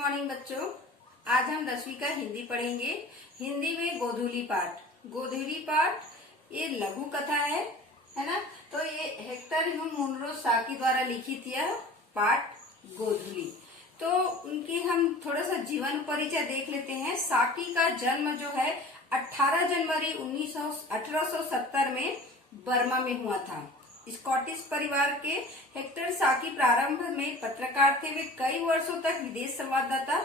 Morning बच्चों। आज हम 10वीं का हिंदी पढ़ेंगे। हिंदी में गोधूली पाठ। गोधूली पाठ ये लघु कथा है ना। तो ये हेक्टर ह्यूम मुनरो साकी द्वारा लिखित यह पाठ गोधूली। तो उनकी हम थोड़ा सा जीवन परिचय देख लेते हैं। साकी का जन्म जो है 18 जनवरी 1870 में बर्मा में हुआ था। स्कॉटिश परिवार के हेक्टर साकी प्रारंभ में पत्रकार थे। वे कई वर्षों तक विदेश संवाददाता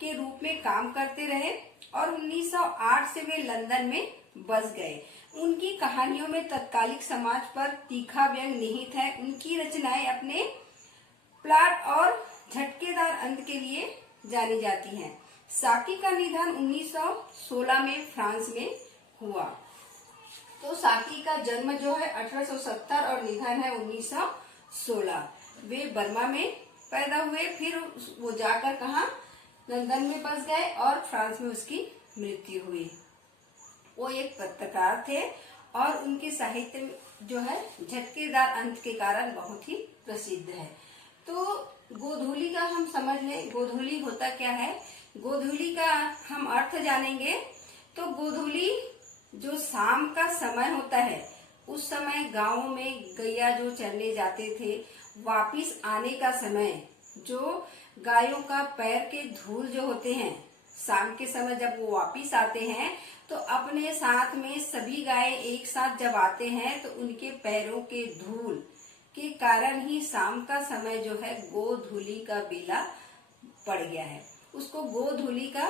के रूप में काम करते रहे और 1908 से वे लंदन में बस गए। उनकी कहानियों में तत्कालिक समाज पर तीखा व्यंग निहित है। उनकी रचनाएं अपने प्लॉट और झटकेदार अंत के लिए जानी जाती हैं। साकी का निधन 1916 में फ्रांस में हुआ। तो साकी का जन्म जो है 1870 और निधन है 1916। वे बर्मा में पैदा हुए, फिर वो जाकर कहा लंदन में बस गए और फ्रांस में उसकी मृत्यु हुई। वो एक पत्रकार थे और उनके साहित्य जो है झटकेदार अंत के कारण बहुत ही प्रसिद्ध है। तो गोधूली का हम समझ लें, गोधूली होता क्या है। गोधूली का हम अर्थ जानेंगे। तो गोधूली जो शाम का समय होता है, उस समय गांवों में गैया जो चरने जाते थे, वापिस आने का समय, जो गायों का पैर के धूल जो होते हैं, शाम के समय जब वो वापिस आते हैं तो अपने साथ में सभी गायें एक साथ जब आते हैं तो उनके पैरों के धूल के कारण ही शाम का समय जो है गोधूली का बेला पड़ गया है। उसको गोधूली का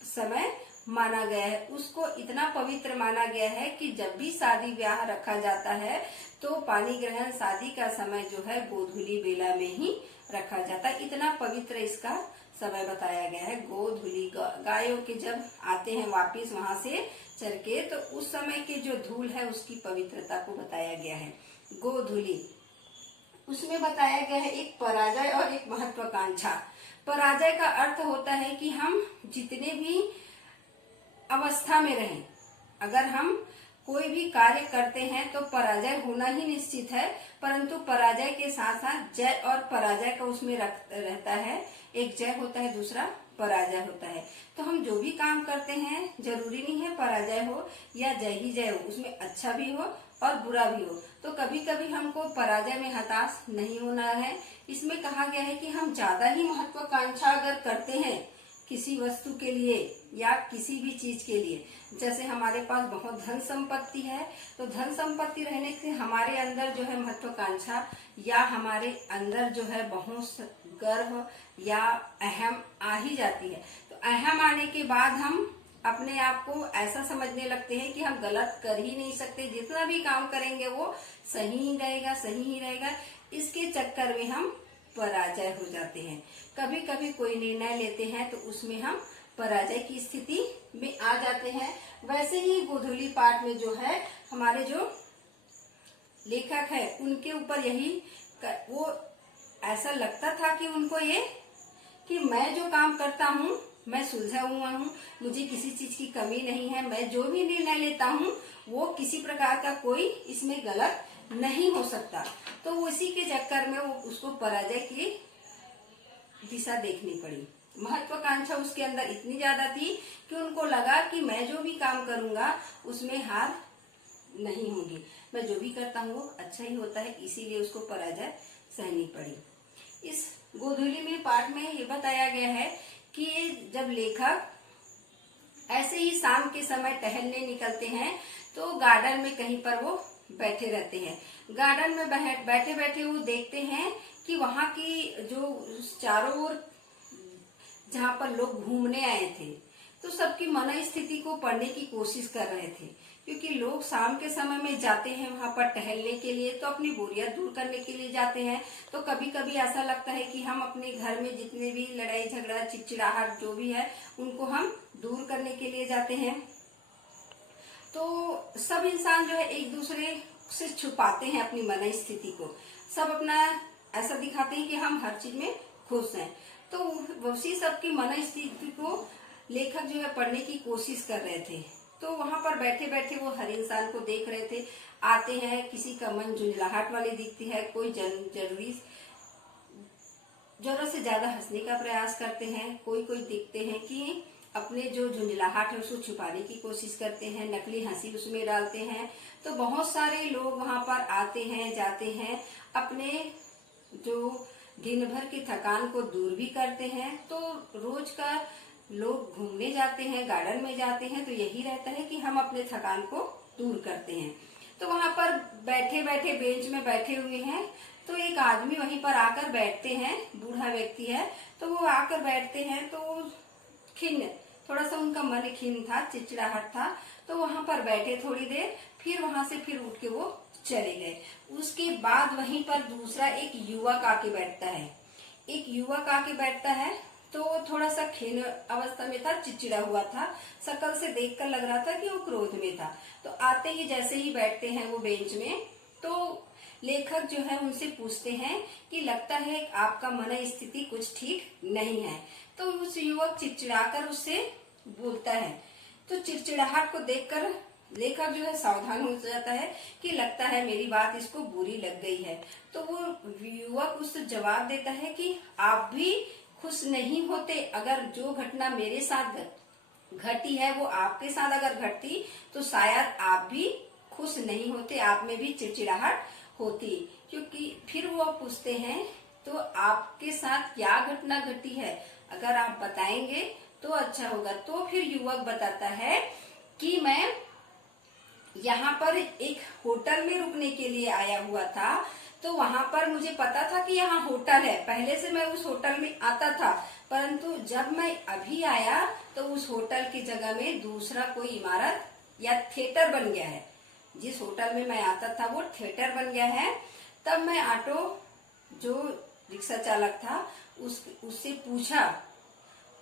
समय माना गया है। उसको इतना पवित्र माना गया है कि जब भी शादी ब्याह रखा जाता है तो पानी ग्रहण शादी का समय जो है गोधूली बेला में ही रखा जाता है। इतना पवित्र इसका समय बताया गया है। गोधूली गायों के जब आते हैं वापिस वहां से चर के, तो उस समय के जो धूल है उसकी पवित्रता को बताया गया है। गोधूली उसमें बताया गया है एक पराजय और एक महत्वाकांक्षा। पराजय का अर्थ होता है कि हम जितने भी अवस्था में रहें, अगर हम कोई भी कार्य करते हैं तो पराजय होना ही निश्चित है, परंतु पराजय के साथ साथ जय और पराजय का उसमें रहता है। एक जय होता है, दूसरा पराजय होता है। तो हम जो भी काम करते हैं जरूरी नहीं है पराजय हो या जय ही जय हो, उसमें अच्छा भी हो और बुरा भी हो। तो कभी कभी हमको पराजय में हताश नहीं होना है। इसमें कहा गया है कि हम ज्यादा ही महत्वाकांक्षा अगर करते हैं किसी वस्तु के लिए या किसी भी चीज के लिए, जैसे हमारे पास बहुत धन संपत्ति है, तो धन संपत्ति रहने से हमारे अंदर जो है महत्वाकांक्षा या हमारे अंदर जो है बहुत गर्व या अहम आ ही जाती है। तो अहम आने के बाद हम अपने आप को ऐसा समझने लगते हैं कि हम गलत कर ही नहीं सकते, जितना भी काम करेंगे वो सही ही रहेगा, सही ही रहेगा। इसके चक्कर में हम पराजय हो जाते हैं। कभी कभी कोई निर्णय लेते हैं तो उसमें हम पराजय की स्थिति में आ जाते हैं। वैसे ही गोधूली पाठ में जो है हमारे जो लेखक है उनके ऊपर यही वो ऐसा लगता था कि उनको ये कि मैं जो काम करता हूँ मैं सुलझा हुआ हूँ, मुझे किसी चीज की कमी नहीं है, मैं जो भी निर्णय लेता हूँ वो किसी प्रकार का कोई इसमें गलत नहीं हो सकता। तो उसी के चक्कर में वो उसको पराजय की दिशा देखनी पड़ी। महत्वाकांक्षा उसके अंदर इतनी ज्यादा थी कि उनको लगा कि मैं जो भी काम करूंगा उसमें हार नहीं होगी, मैं जो भी करता हूँ वो अच्छा ही होता है, इसीलिए उसको पराजय सहनी पड़ी। इस गोधूली में पाठ में ये बताया गया है कि जब लेखक ऐसे ही शाम के समय टहलने निकलते हैं तो गार्डन में कहीं पर वो बैठे रहते हैं। गार्डन में बैठे बैठे वो देखते हैं कि वहां की जो चारों ओर जहां पर लोग घूमने आए थे तो सबकी मन स्थिति को पढ़ने की कोशिश कर रहे थे, क्योंकि लोग शाम के समय में जाते हैं वहां पर टहलने के लिए, तो अपनी बोरियत दूर करने के लिए जाते हैं। तो कभी कभी ऐसा लगता है कि हम अपने घर में जितने भी लड़ाई झगड़ा चिड़चिड़ाहट जो भी है उनको हम दूर करने के लिए जाते हैं। तो सब इंसान जो है एक दूसरे से छुपाते हैं अपनी मन स्थिति को, सब अपना ऐसा दिखाते हैं कि हम हर चीज में खुश हैं। तो उसी सबकी मन स्थिति को लेखक जो है पढ़ने की कोशिश कर रहे थे। तो वहां पर बैठे बैठे वो हर इंसान को देख रहे थे। आते हैं, किसी का मन झुंझलाहट वाली दिखती है, कोई जरूरी जरूरत से ज्यादा हंसने का प्रयास करते हैं। कोई कोई दिखते हैं कि अपने जो झुंझलाहट है उसको छुपाने की कोशिश करते हैं, नकली हंसी उसमें डालते हैं। तो बहुत सारे लोग वहां पर आते हैं, जाते हैं, अपने जो दिन भर की थकान को दूर भी करते हैं। तो रोज का लोग घूमने जाते हैं, गार्डन में जाते हैं, तो यही रहता है कि हम अपने थकान को दूर करते हैं। तो वहां पर बैठे बैठे बेंच में बैठे हुए हैं, तो एक आदमी वहीं पर आकर बैठते हैं, बूढ़ा व्यक्ति है, तो वो आकर बैठते हैं। तो खिन्न, थोड़ा सा उनका मन खिन्न था, चिड़चिड़ाहट था, तो वहां पर बैठे थोड़ी देर, फिर वहां से फिर उठ के वो चले गए। उसके बाद वहीं पर दूसरा एक युवक आके बैठता है। एक युवक आके बैठता है, तो वो थोड़ा सा खिन्न अवस्था में था, चिड़चिड़ा हुआ था, शक्ल से देखकर लग रहा था कि वो क्रोध में था। तो आते ही जैसे ही बैठते हैं वो बेंच में, तो लेखक जो है उनसे पूछते हैं कि लगता है आपका मन स्थिति कुछ ठीक नहीं है। तो उस युवक चिड़चिड़ाकर उससे बोलता है। तो चिड़चिड़ाहट को देखकर लेखक जो है सावधान हो जाता है कि लगता है मेरी बात इसको बुरी लग गई है। तो वो युवक उससे जवाब देता है कि आप भी खुश नहीं होते, अगर जो घटना मेरे साथ घटी है वो आपके साथ अगर घटती तो शायद आप भी खुश नहीं होते, आप में भी चिड़चिड़ाहट होती। क्योंकि फिर वो पूछते हैं तो आपके साथ क्या घटना घटी है, अगर आप बताएंगे तो अच्छा होगा। तो फिर युवक बताता है कि मैं यहाँ पर एक होटल में रुकने के लिए आया हुआ था, तो वहां पर मुझे पता था कि यहाँ होटल है, पहले से मैं उस होटल में आता था, परंतु जब मैं अभी आया तो उस होटल की जगह में दूसरा कोई इमारत या थिएटर बन गया है। जिस होटल में मैं आता था वो थिएटर बन गया है। तब मैं ऑटो जो रिक्शा चालक था उससे पूछा,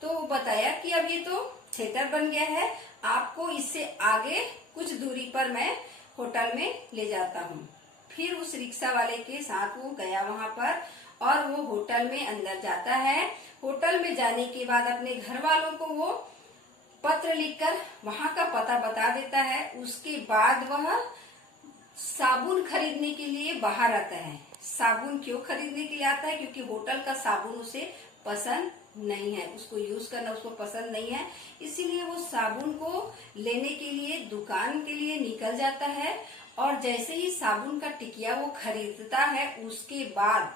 तो वो बताया कि अब ये तो थिएटर बन गया है, आपको इससे आगे कुछ दूरी पर मैं होटल में ले जाता हूँ। फिर उस रिक्शा वाले के साथ वो गया वहां पर, और वो होटल में अंदर जाता है। होटल में जाने के बाद अपने घर वालों को वो पत्र लिखकर वहां का पता बता देता है। उसके बाद वह साबुन खरीदने के लिए बाहर आता है। साबुन क्यों खरीदने के लिए आता है? क्योंकि होटल का साबुन उसे पसंद नहीं है, उसको यूज करना उसको पसंद नहीं है, इसीलिए वो साबुन को लेने के लिए दुकान के लिए निकल जाता है। और जैसे ही साबुन का टिकिया वो खरीदता है, उसके बाद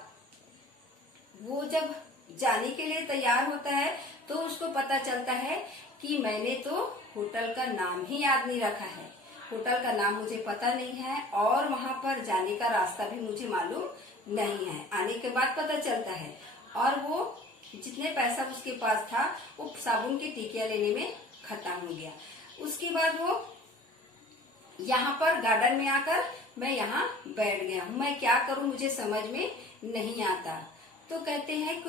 वो जब जाने के लिए तैयार होता है तो उसको पता चलता है कि मैंने तो होटल का नाम ही याद नहीं रखा है, होटल का नाम मुझे पता नहीं है, और वहां पर जाने का रास्ता भी मुझे मालूम नहीं है। आने के बाद पता चलता है, और वो जितने पैसा उसके पास था वो साबुन की टिकिया लेने में खत्म हो गया। उसके बाद वो यहाँ पर गार्डन में आकर मैं यहाँ बैठ गया हूँ, मैं क्या करूँ मुझे समझ में नहीं आता। तो कहते हैं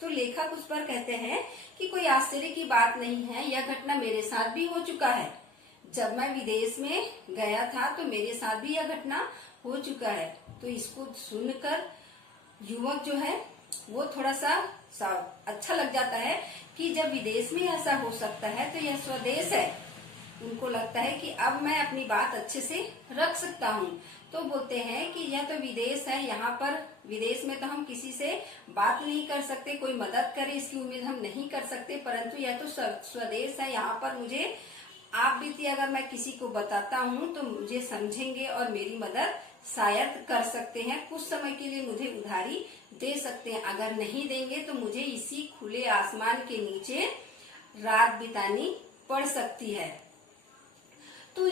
तो लेखक उस पर कहते हैं कि कोई आश्चर्य की बात नहीं है, यह घटना मेरे साथ भी हो चुका है। जब मैं विदेश में गया था तो मेरे साथ भी यह घटना हो चुका है। तो इसको सुनकर युवक जो है वो थोड़ा सा अच्छा लग जाता है कि जब विदेश में ऐसा हो सकता है तो यह स्वदेश है। उनको लगता है कि अब मैं अपनी बात अच्छे से रख सकता हूँ। तो बोलते हैं कि यह तो विदेश है, यहाँ पर विदेश में तो हम किसी से बात नहीं कर सकते, कोई मदद करे इसकी उम्मीद हम नहीं कर सकते, परंतु यह तो स्वदेश है, यहाँ पर मुझे आप बीती अगर मैं किसी को बताता हूँ तो मुझे समझेंगे और मेरी मदद शायद कर सकते हैं, कुछ समय के लिए मुझे उधारी दे सकते हैं, अगर नहीं देंगे तो मुझे इसी खुले आसमान के नीचे रात बितानी पड़ सकती है। तो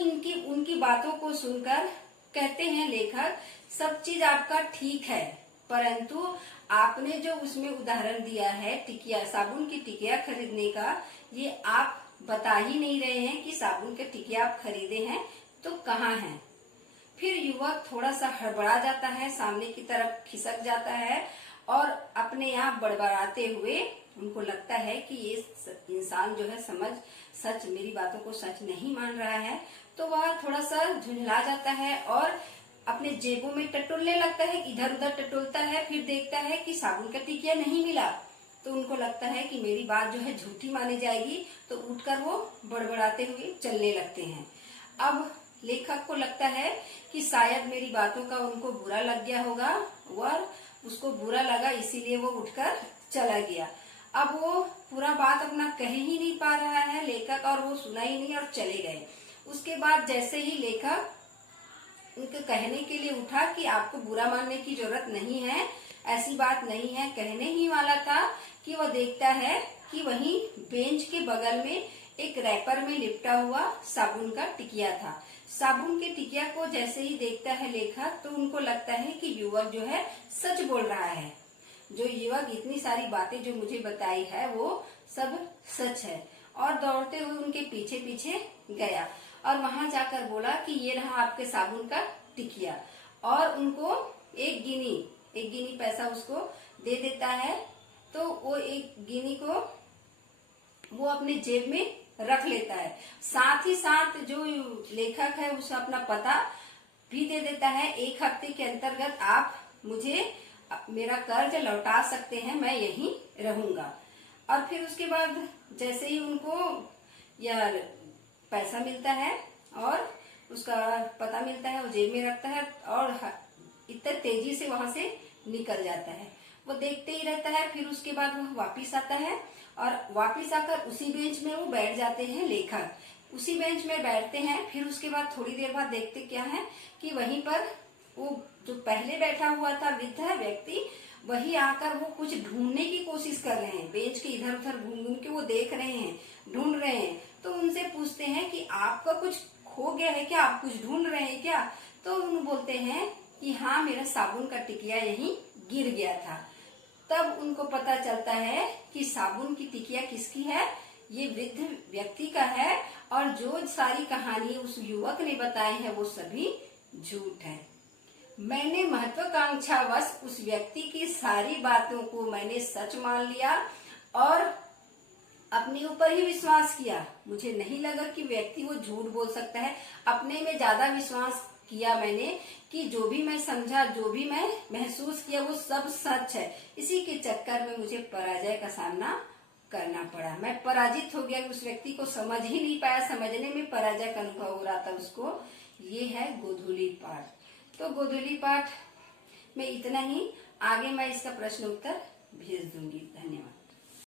उनकी बातों को सुनकर कहते हैं लेखक, सब चीज आपका ठीक है, परंतु आपने जो उसमें उदाहरण दिया है टिकिया, साबुन की टिकिया खरीदने का, ये आप बता ही नहीं रहे हैं कि साबुन के टिकिया आप खरीदे हैं तो कहाँ हैं। फिर युवक थोड़ा सा हड़बड़ा जाता है, सामने की तरफ खिसक जाता है, और अपने आप बड़बड़ाते हुए उनको लगता है कि ये इंसान जो है सच मेरी बातों को सच नहीं मान रहा है। तो वह थोड़ा सा झुंझला जाता है और अपने जेबों में टटोलने लगता है, इधर उधर टटोलता है, फिर देखता है कि साबुन का टिकिया नहीं मिला। तो उनको लगता है कि मेरी बात जो है झूठी मानी जाएगी, तो उठकर वो बड़बड़ाते हुए चलने लगते हैं। अब लेखक को लगता है कि शायद मेरी बातों का उनको बुरा लग गया होगा, और उसको बुरा लगा, इसीलिए वो उठकर चला गया। अब वो पूरा बात अपना कह ही नहीं पा रहा है लेखक, और वो सुना ही नहीं और चले गए। उसके बाद जैसे ही लेखक उनके कहने के लिए उठा कि आपको बुरा मानने की जरूरत नहीं है, ऐसी बात नहीं है, कहने ही वाला था कि वो देखता है कि वहीं बेंच के बगल में एक रैपर में लिपटा हुआ साबुन का टिकिया था। साबुन के टिकिया को जैसे ही देखता है लेखक, तो उनको लगता है कि युवक जो है सच बोल रहा है, जो युवक इतनी सारी बातें जो मुझे बताई है वो सब सच है। और दौड़ते हुए उनके पीछे पीछे गया और वहां जाकर बोला कि ये रहा आपके साबुन का टिकिया, और उनको एक गिनी पैसा उसको दे देता है। तो वो एक गिनी को वो अपने जेब में रख लेता है। साथ ही साथ जो लेखक है उसे अपना पता भी दे देता है, 1 हफ्ते के अंतर्गत आप मुझे मेरा कर्ज लौटा सकते हैं, मैं यहीं रहूंगा। और फिर उसके बाद जैसे ही उनको यह पैसा मिलता है और उसका पता मिलता है, वो जेब में रखता है और इतने तेजी से वहां से निकल जाता है। वो देखते ही रहता है। फिर उसके बाद वह वापिस आता है और वापिस आकर उसी बेंच में वो बैठ जाते हैं लेखक, उसी बेंच में बैठते हैं। फिर उसके बाद थोड़ी देर बाद देखते क्या है कि वहीं पर वो जो पहले बैठा हुआ था वृद्ध व्यक्ति, वही आकर वो कुछ ढूंढने की कोशिश कर रहे हैं, बेंच के इधर उधर घूम घूम के वो देख रहे हैं, ढूंढ रहे हैं। तो उनसे पूछते हैं कि आपका कुछ खो गया है क्या, आप कुछ ढूंढ रहे हैं क्या? तो उन बोलते हैं कि हाँ, मेरा साबुन का टिकिया यहीं गिर गया था। तब उनको पता चलता है कि साबुन की टिकिया किसकी है, ये वृद्ध व्यक्ति का है, और जो सारी कहानी उस युवक ने बताई है वो सभी झूठ है। मैंने महत्वाकांक्षावश उस व्यक्ति की सारी बातों को मैंने सच मान लिया और अपने ऊपर ही विश्वास किया। मुझे नहीं लगा कि व्यक्ति वो झूठ बोल सकता है। अपने में ज्यादा विश्वास किया मैंने कि जो भी मैं समझा, जो भी मैं महसूस किया वो सब सच है। इसी के चक्कर में मुझे पराजय का सामना करना पड़ा। मैं पराजित हो गया, उस व्यक्ति को समझ ही नहीं पाया, समझने में पराजय का अनुभव हो रहा था उसको। ये है गोधूली पाठ। तो गोधूली पाठ में इतना ही, आगे मैं इसका प्रश्न उत्तर भेज दूंगी। धन्यवाद।